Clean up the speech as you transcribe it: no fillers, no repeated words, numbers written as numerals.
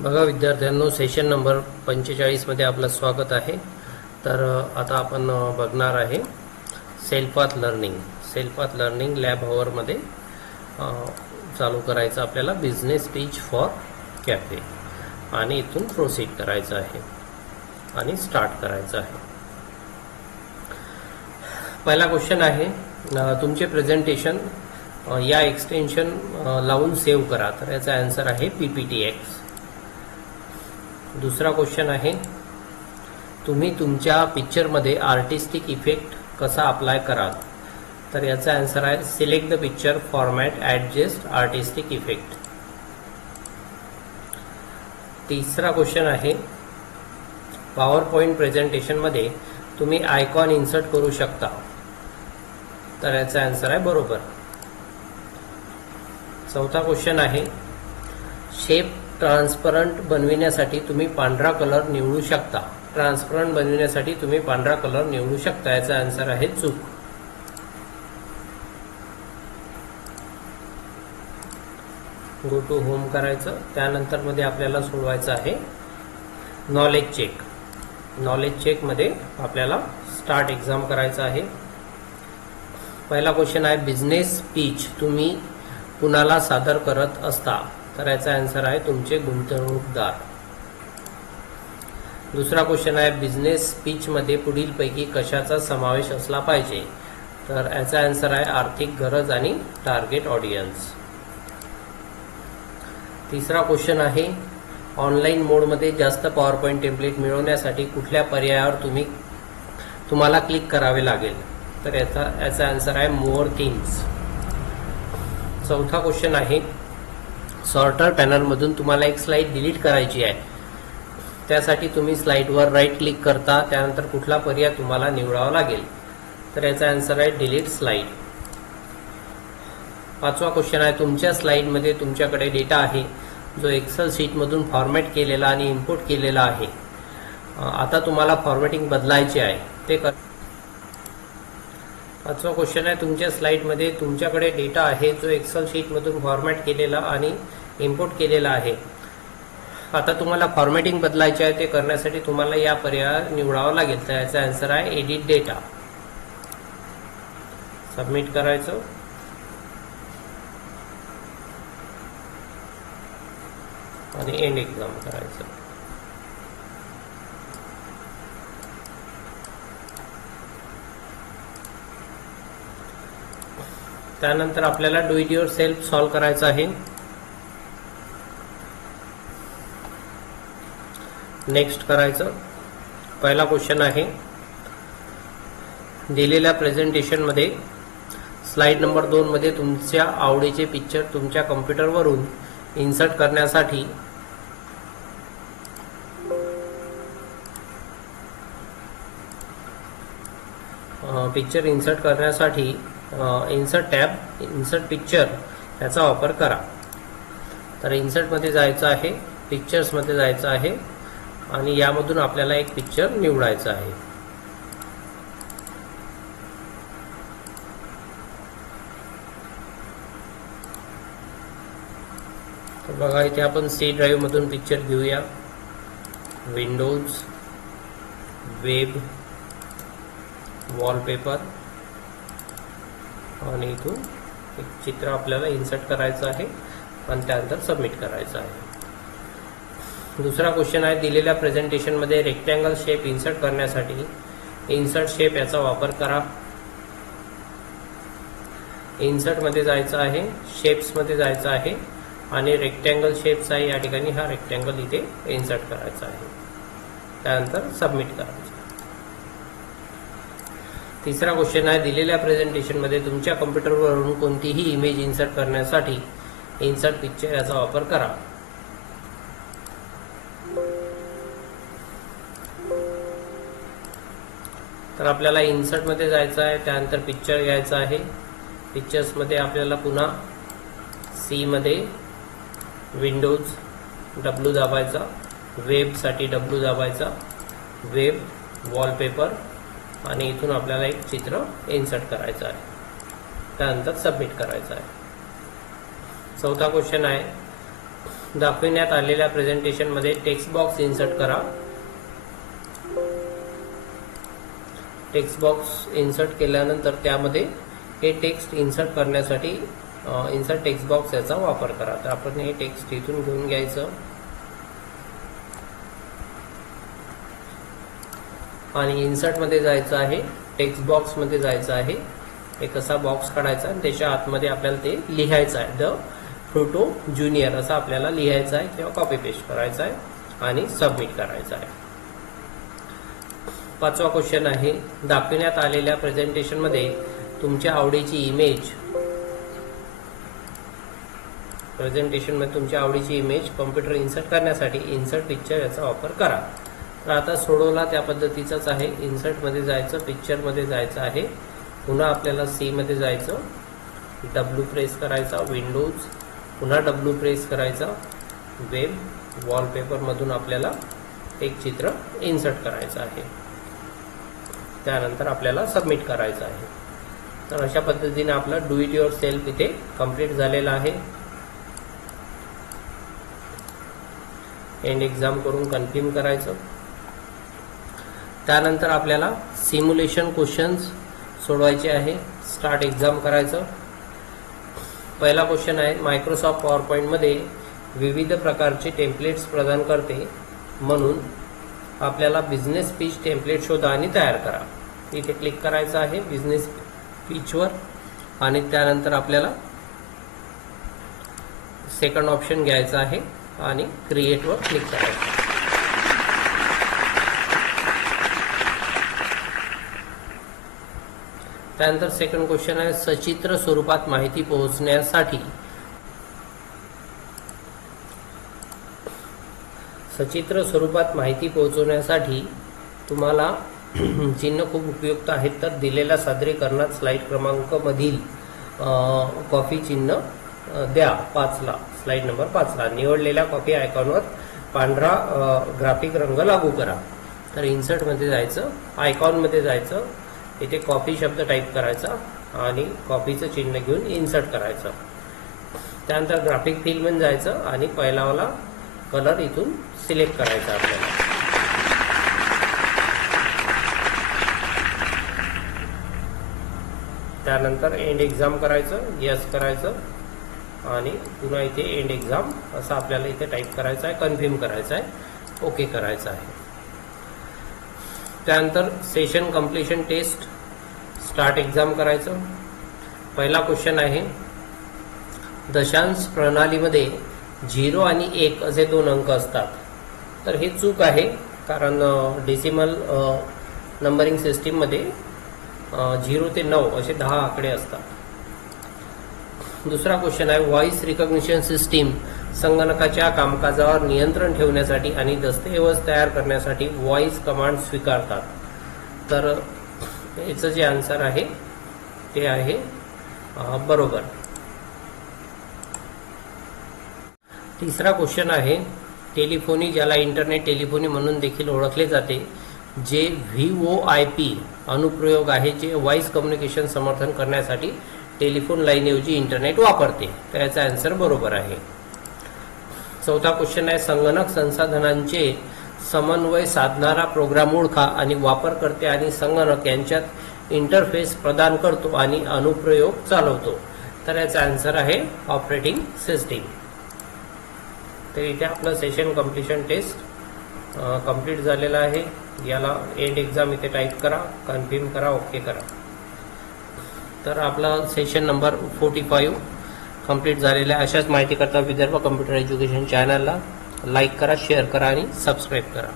बघा विद्यार्थ्यांनो, session number 45 मध्ये आपलं स्वागत आहे। तर आता आपण बघणार आहे self path learning lab our मध्ये चालू करायचं आपल्याला बिझनेस पिच फॉर कॅफे आणि इथून प्रोसीड करायचं आहे आणि स्टार्ट करायचं आहे। पहिला क्वेश्चन आहे, तुमचे प्रेझेंटेशन या एक्सटेन्शन लावून सेव्ह करा। तर याचा आन्सर आहे PPTX। दुसरा क्वेश्चन आहे, तुम्ही तुमच्या पिक्चर मध्ये आर्टिस्टिक इफेक्ट कसा अप्लाय कराल? तर याचा आन्सर आहे select the picture format adjust artistic effect. तिसरा क्वेश्चन आहे, पॉवर पॉइंट प्रेझेंटेशन मध्ये तुम्ही आयकॉन इन्सर्ट करू शकता। तर याचा आन्सर आहे बरोबर। चौथा क्वेश्चन आहे, शेप ट्रान्सपरंट बनविण्यासाठी तुम्ही पांढरा कलर निवडू शकता। ट्रान्सपरंट बनविण्यासाठी तुम्ही पांढरा कलर निवडू शकता, याचा आन्सर आहे चूक। गो टू होम करायचं, त्यानंतर मध्ये आपल्याला सोडवायचं आहे नॉलेज चेक। नॉलेज चेक मध्ये आपल्याला स्टार्ट एक्झाम करायचं आहे। पहिला क्वेश्चन आहे, बिझनेस पिच तुम्ही कुणाला सादर करत असता? तर याचा आन्सर आहे तुमचे गुंतवणूकदार। दुसरा क्वेश्चन आहे, बिझनेस पिच मध्ये पुढील पैकी कशाचा समावेश असला पाहिजे? तर याचा आन्सर आहे आर्थिक गरज आणि टार्गेट ऑडियन्स। तिसरा क्वेश्चन आहे, ऑनलाईन मोड मध्ये जास्त पॉवर पॉइंट टेम्पलेट मिळवण्यासाठी कुठल्या पर्यायावर तुम्हाला क्लिक करावे लागेल? तर याचा आन्सर आहे मोर थिंग्स। चौथा क्वेश्चन आहे, सॉर्टर पॅनल मधून तुम्हाला एक स्लाइड डिलीट करायची आहे, त्यासाठी तुम्ही स्लाइडवर राईट क्लिक करता, त्यानंतर कुठला पर्याय तुम्हाला निवडावा लागेल? तर याचा आन्सर आहे डिलीट स्लाइड। पाचवा क्वेश्चन आहे, तुमच्या स्लाइडमध्ये तुमच्याकडे डेटा आहे जो एक्सेल शीट मधून फॉर्मॅट केलेला आणि इम्पोर्ट केलेला आहे। आता तुम्हाला फॉर्मॅटिंग बदलायची आहे, ते कर। पाचवा क्वेश्चन आहे, तुमच्या स्लाइडमध्ये तुमच्याकडे डेटा आहे जो एक्सेल शीट मधून फॉर्मॅट केलेला आणि इम्पोर्ट केलेला आहे। आता तुम्हाला फॉर्मॅटिंग बदलायचे आहे, ते करण्यासाठी तुम्हाला या पर्याय निवडावा लागेल। तर याचा आन्सर आहे एडिट डेटा। सबमिट करायचं आणि एंड एक्झाम करायचं। त्यानंतर आपल्याला do it your self solve करायचं आहे। नेक्स्ट करायचं। पहिला क्वेश्चन आहे, दिलेल्या प्रेझेंटेशन मध्ये स्लाइड नंबर 2 मध्ये तुमच्या आवडीचे पिक्चर तुमच्या कॉम्प्युटरवरून इन्सर्ट करण्यासाठी इन्सर्ट टॅब इन्सर्ट पिक्चर याचा वापर करा। तर इन्सर्ट मध्ये जायचं आहे, पिक्चर्स मध्ये जायचं आहे आणि यामधून आपल्याला एक पिक्चर निवडायचा आहे। तर बघा, इथे आपण सी ड्राइव्ह मधून पिक्चर घेऊया। विंडोज, वेब, वॉलपेपर आणि इथून एक चित्र आपल्याला इन्सर्ट करायचं आहे आणि त्यानंतर सबमिट करायचं आहे। दुसरा क्वेश्चन आहे, दिलेल्या प्रेझेंटेशन मध्ये रेक्टँगल शेप इन्सर्ट करण्यासाठी इन्सर्ट शेप याचा वापर करा। इन्सर्ट मध्ये जायचं आहे, शेप्स मध्ये जायचं आहे आणि रेक्टँगल शेप्स आहे, या ठिकाणी हा रेक्टँगल इथे इन्सर्ट करायचा आहे, त्यानंतर सबमिट करायचं। तिसरा क्वेश्चन आहे, दिलेल्या प्रेझेंटेशन मध्ये तुमच्या कॉम्प्युटरवरून कोणतीही इमेज इन्सर्ट करण्यासाठी इन्सर्ट पिक्चर याचा वापर करा। तर आपल्याला इन्सर्ट मध्ये जायचं आहे, त्यानंतर पिक्चर घ्यायचं आहे। पिक्चर्स मध्ये आपल्याला पुन्हा सी मध्ये विंडोज W दाबायचा, वेब साठी W दाबायचा, वेब, वॉलपेपर आणि इथून आपल्याला एक चित्र इन्सर्ट करायचं आहे, त्यानंतर सबमिट करायचं आहे। चौथा क्वेश्चन आहे, दाखविण्यात आलेल्या प्रेझेंटेशन मध्ये टेक्स्ट बॉक्स इन्सर्ट करा. टेक्स्ट बॉक्स इन्सर्ट केल्यानंतर त्यामध्ये हे टेक्स्ट इन्सर्ट करण्यासाठी इन्सर्ट टेक्स्ट बॉक्स याचा वापर करा. तर आपण हे टेक्स्ट इथून घेऊन घ्यायचं आणि इन्सर्ट मध्ये जायचं आहे, टेक्स्ट बॉक्स मध्ये जायचं आहे. एक असा बॉक्स काढायचा आणि त्याच्या आतमध्ये आपल्याला ते लिहायचं आहे, द फ्रुटो ज्युनियर असं आपल्याला लिहायचं आहे किंवा कॉपी पेस्ट करायचं आहे आणि सबमिट करायचं आहे. 5वा क्वेश्चन आहे, दाखविण्यात आलेल्या प्रेझेंटेशन मध्ये तुमच्या आवडीची इमेज कॉम्प्युटर इन्सर्ट करण्यासाठी इन्सर्ट पिक्चर याचा वापर करा. तर आता सोडवला त्या पद्धतीचाच आहे. इन्सर्ट मध्ये जायचं, पिक्चर मध्ये जायचं आहे, पुन्हा आपल्याला सी मध्ये जायचं, डब्ल्यू प्रेस करायचा, विंडोज, पुन्हा डब्ल्यू प्रेस करायचा, वेब, वॉलपेपर मधून आपल्याला एक चित्र इन्सर्ट करायचं आहे. त्यानंतर आपल्याला सबमिट करायचं आहे. तर अशा पद्धतीने आपला डू इट युअर सेल्फ इथे कंप्लीट झालेला आहे. एंड एक्झाम करून कन्फर्म करायचं. त्यानंतर आपल्याला सिम्युलेशन क्वेश्चन्स सोडवायचे आहे. स्टार्ट एक्झाम करायचं. पहिला क्वेश्चन आहे, मायक्रोसॉफ्ट पॉवर पॉइंट मध्ये विविध प्रकारचे टेम्पलेट्स प्रदान करते, म्हणून आपल्याला बिझनेस पिच टेम्पलेट शोधा आणि तयार करा. इथे क्लिक करायचं आहे बिझनेस पिचवर आणि त्यानंतर आपल्याला सेकंड ऑप्शन घ्यायचा आहे आणि क्रिएटवर क्लिक करायचं. त्यानंतर सेकंड क्वेश्चन आहे, सचित्र स्वरूपात माहिती पोहोचवण्यासाठी तुम्हाला चिन्ह खूप उपयुक्त आहेत. तर दिलेल्या सादरीकरणात स्लाइड क्रमांक मधील कॉफी चिन्ह द्या 5ला, स्लाइड नंबर 5ला निवडलेल्या कॉफी आयकॉनवर पांढरा ग्राफिक रंग लागू करा. तर इन्सर्ट मध्ये जायचं, आयकॉन मध्ये जायचं, इथे कॉफी शब्द टाईप करायचा आणि कॉफीचं चिन्ह घेऊन इन्सर्ट करायचं. त्यानंतर ग्राफिक फील मध्ये जायचं आणि पहिलावाला कलर इथून सिलेक्ट करायचा आपल्याला. त्यानंतर एंड एक्झाम करायचं, यस करायचं आणि पुन्हा इथे एंड एक्झाम असं आपल्याला इथे टाईप करायचं आहे, कन्फर्म करायचं आहे, ओके करायचं आहे. त्यानंतर session completion test start exam करायचं. पहिला क्वेश्चन आहे, दशांश प्रणालीमध्ये 0 आणि 1 असे 2 अंक असतात. तर हे चूक आहे, कारण डेसिमल नंबरिंग सिस्टीम मध्ये 0 ते 9 असे 10 आकडे असतात. दुसरा क्वेश्चन आहे, व्हॉइस रिकॉग्निशन सिस्टीम संगणकाच्या कामकाजावर नियंत्रण ठेवण्यासाठी आणि दस्तऐवज तयार करण्यासाठी व्हॉइस कमांड स्वीकारतात. तर याचं जे आन्सर आहे ते आहे बरोबर. तिसरा क्वेश्चन आहे, टेलिफोनी, ज्याला इंटरनेट टेलिफोनी म्हणून देखील ओळखले जाते, जे VoIP अनुप्रयोग आहे, जे व्हॉइस कम्युनिकेशन समर्थन करण्यासाठी टेलिफोन लाईनऐवजी इंटरनेट वापरते. तर याचा आन्सर बरोबर आहे. चौथा क्वेश्चन आहे, संगणक संसाधनांचे समन्वय साधणारा प्रोग्राम ओळखा आणि वापरकर्ते आणि संगणक यांच्यात इंटरफेस प्रदान करतो आणि अनुप्रयोग चालवतो. तर याचा आन्सर आहे ऑपरेटिंग सिस्टीम. तर इथे आपलं सेशन कंप्लीशन टेस्ट कंप्लीट झालेलं आहे. याला एंड एक्झाम इथे टाईप करा, कन्फर्म करा, ओके करा. तर आपला सेशन नंबर 45 कंप्लीट झालेला आहे. अशाच माहिती करता विदर्भ कम्प्युटर एज्युकेशन चॅनलला लाईक करा, शेअर करा आणि सबस्क्राईब करा.